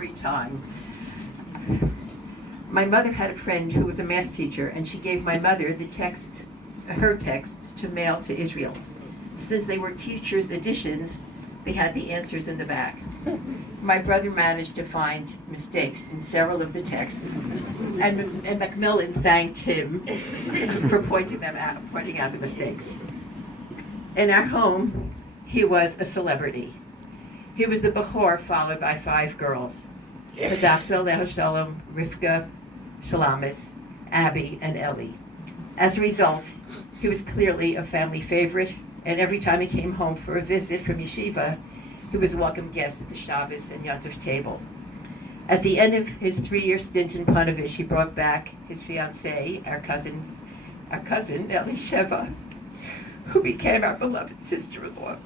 every time. My mother had a friend who was a math teacher, and she gave my mother her texts to mail to Israel. Since they were teachers' editions, they had the answers in the back. My brother managed to find mistakes in several of the texts, and Macmillan thanked him for pointing out the mistakes. In our home, he was a celebrity. He was the Bechor, followed by 5 girls: Hadassah, Leah Shalom, Rivka, Shalamis, Abby, and Ellie. As a result, he was clearly a family favorite, and every time he came home for a visit from yeshiva, he was a welcome guest at the Shabbos and Yontif table. At the end of his 3-year stint in Panovich, he brought back his fiancée, our cousin Elisheva, who became our beloved sister-in-law.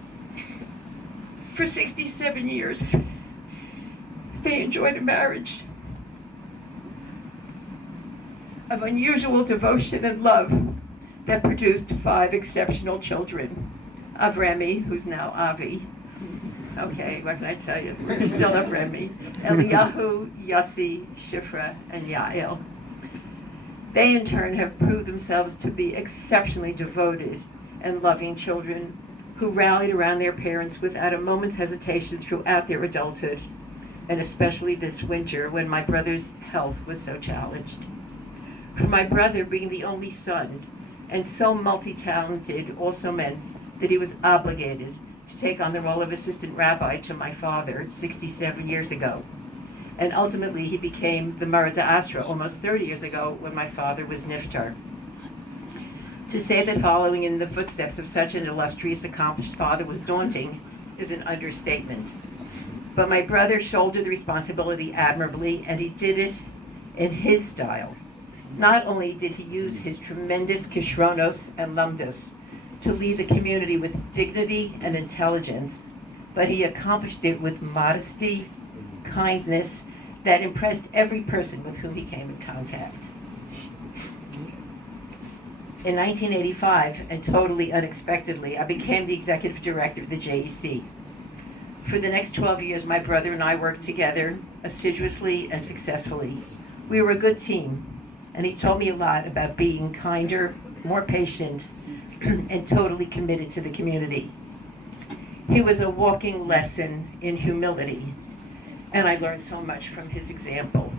For 67 years, they enjoyed a marriage of unusual devotion and love that produced 5 exceptional children. Avremi, who's now Avi. Okay, what can I tell you? We're still Avremi. Eliyahu, Yossi, Shifra, and Yael. They in turn have proved themselves to be exceptionally devoted and loving children who rallied around their parents without a moment's hesitation throughout their adulthood, and especially this winter when my brother's health was so challenged. For my brother, being the only son and so multi-talented also meant that he was obligated to take on the role of assistant rabbi to my father 67 years ago. And ultimately he became the Meir Asra almost 30 years ago when my father was niftar. To say that following in the footsteps of such an illustrious, accomplished father was daunting is an understatement. But my brother shouldered the responsibility admirably, and he did it in his style. Not only did he use his tremendous kishronos and lamdos to lead the community with dignity and intelligence, but he accomplished it with modesty, kindness that impressed every person with whom he came in contact. In 1985, and totally unexpectedly, I became the executive director of the JEC. For the next 12 years, my brother and I worked together assiduously and successfully. We were a good team, and he taught me a lot about being kinder, more patient, and totally committed to the community. He was a walking lesson in humility, and I learned so much from his example.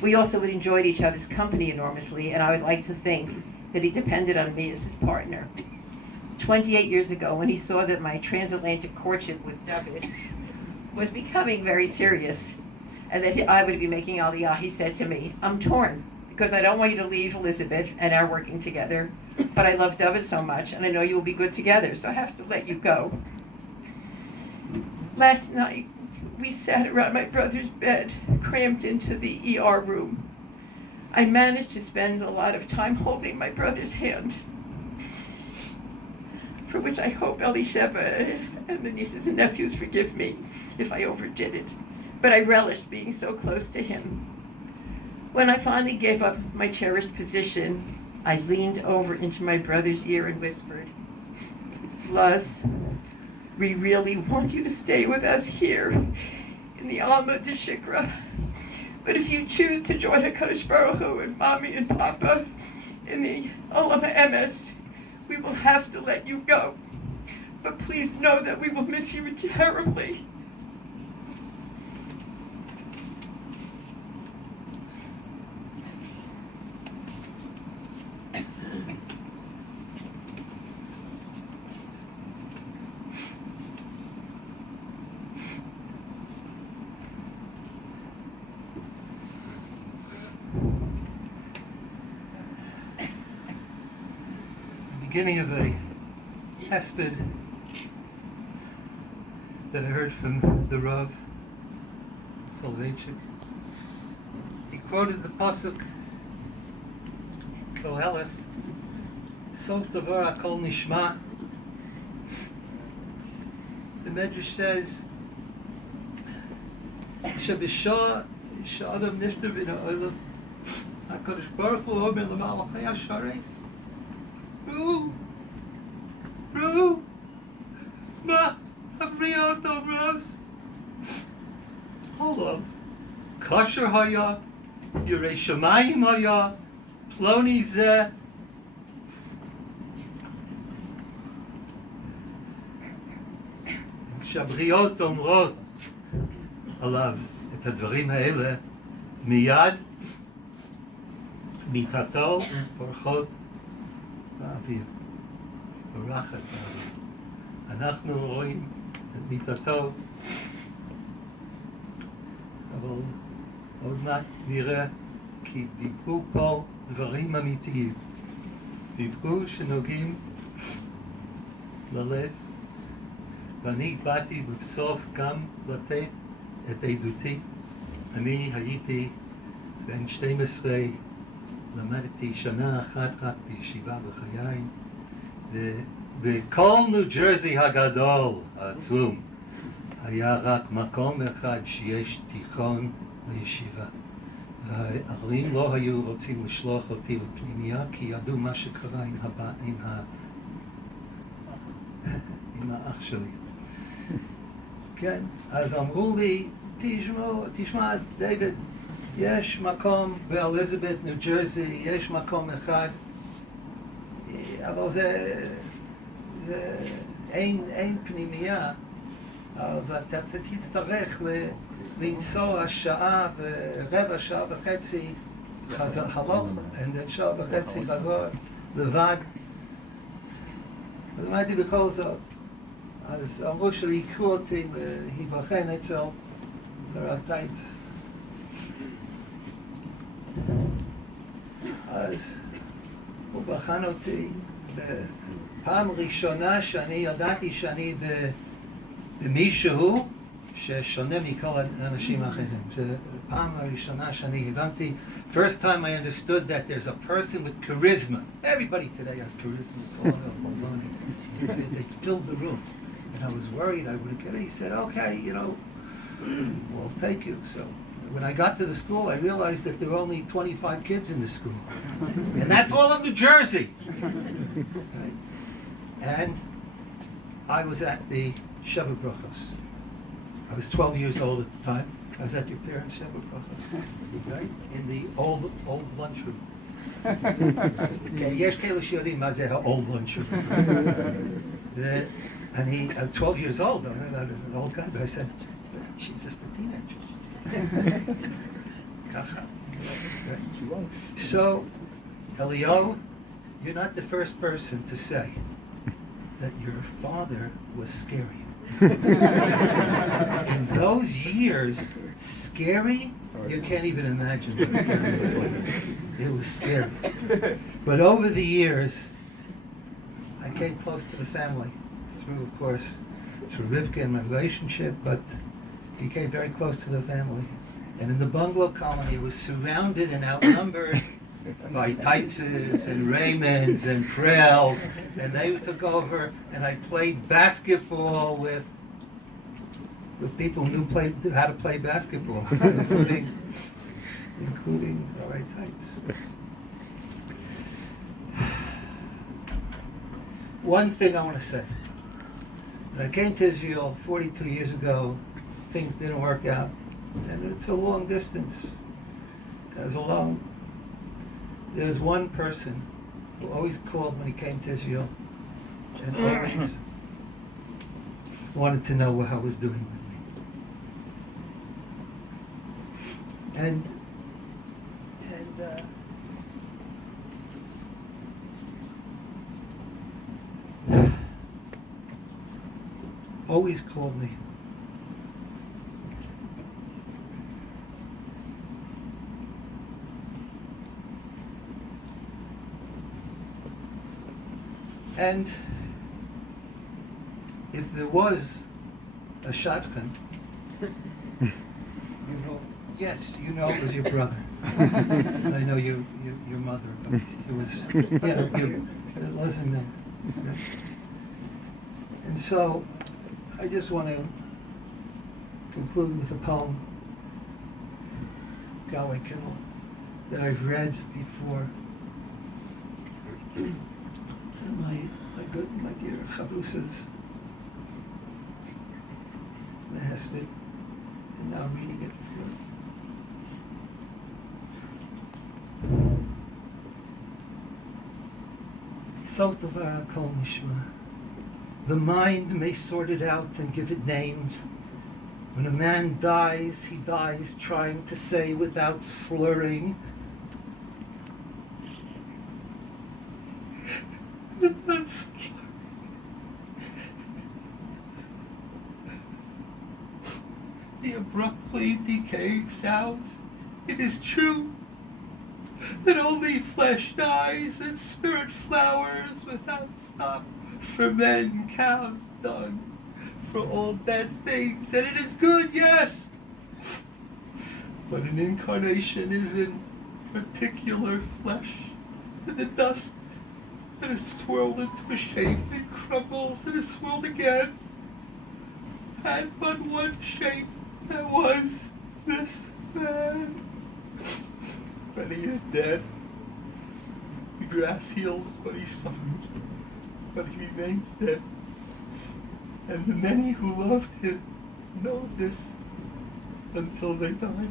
We also enjoyed each other's company enormously, and I would like to think that he depended on me as his partner. 28 years ago, when he saw that my transatlantic courtship with David was becoming very serious, and that I would be making Aliyah, he said to me, "I'm torn, because I don't want you to leave Elizabeth and our working together, but I love David so much, and I know you will be good together, so I have to let you go." Last night, we sat around my brother's bed, crammed into the ER room. I managed to spend a lot of time holding my brother's hand, for which I hope Elisheva and the nieces and nephews forgive me if I overdid it, but I relished being so close to him. When I finally gave up my cherished position, I leaned over into my brother's ear and whispered, "Luz, we really want you to stay with us here in the Alma de Shikra. But if you choose to join HaKadosh Baruch Hu and Mommy and Papa in the Olam HaEmes, we will have to let you go. But please know that we will miss you terribly." Beginning of a Hesped that I heard from the Rav Soloveitchik. He quoted the pasuk Koheles, Sof Davar Hakol Nishma. The Medrash says, Shebishah Shadam Nifter Bin Ha'olam HaKadosh Baruch Hu Omer L'Malachei HaShareis. Ru, ma, Abriot Rose. Hold on. kosher haya, yirei shamayim haya, ploni zeh. שהבריות אומרות עליו את הדברים האלה, מיד מיטתו פורחות באוויר, פורחת באוויר. אנחנו רואים את מיטתו, אבל עוד מעט נראה כי דיברו פה דברים אמיתיים, דיברו שנוגעים ללב, ואני באתי בסוף גם לתת את עדותי. אני הייתי בן 12, למדתי שנה אחת רק בישיבה בחיי, ובכל ניו ג'רזי הגדול, העצום, היה רק מקום אחד שיש תיכון בישיבה. ההורים לא היו רוצים לשלוח אותי לפנימייה, כי ידעו מה שקרה עם האח שלי. כן, אז אמרו לי, תשמע, דיוויד, יש מקום באליזבת, ניו ג'רזי, יש מקום אחד, אבל אין פנימייה, אז אתה תצטרך לנסוע שעה ורבע, שעה וחצי הלוך, שעה וחצי חזור לבד. אז אמרתי בכל זאת, אז אמרו שיקחו אותי להיבחן אצל הרב טייץ. אז הוא בחן אותי בפעם ראשונה שאני ידעתי שאני במישהו ששונה מכל האנשים האחרים. זה פעם הראשונה שאני הבנתי. First time I understood that there's a person with charisma. Everybody today has charisma. It's all about money. They filled the room. And I was worried I wouldn't get it. He said, okay, we'll take you. So when I got to the school, I realized that there were only 25 kids in the school. And that's all of New Jersey. Right? And I was at the Sheva Brachos. I was 12 years old at the time. I was at your parents' Sheva Brachos. Right? In the old lunchroom. Okay, יש כאלה שיודעים מה זה ה-old lunchroom. And I was 12 years old, an old guy, but I said, she's just a teenager. So, Elio, you're not the first person to say that your father was scary. In those years, scary, you can't even imagine what scary was like. It was scary. But over the years, I came close to the family. Through, of course, through Rivka and my relationship, but became very close to the family. And in the bungalow colony, it was surrounded and outnumbered by Teitzes and Raymonds and Prels, and they took over, and I played basketball with people who knew how to play basketball, including all right, Teitz. One thing I want to say. When I came to Israel 42 years ago, things didn't work out. And it's a long distance. There's one person who always called when he came to Israel and always wanted to know how I was doing with me. And always called me. And if there was a shadchan, yes, it was your brother. And I know your mother, but it was, it wasn't me. And so, I just want to conclude with a poem, Galway Kimmel, that I've read before. My dear Chavusas, the Hesped, and now reading it Sot Devar Kol Nishma. The mind may sort it out and give it names. When a man dies, he dies trying to say without slurring. Without slurring. The abruptly decaying sounds. It is true that only flesh dies and spirit flowers without stop. For men, cows, dung, for all dead things, and it is good, yes. But an incarnation is in particular flesh, and the dust that is swirled into a shape and crumbles and is swirled again, had but one shape, that was this man. When he is dead, the grass heals what he suffered, but he remains dead. And the many who loved him know this until they die.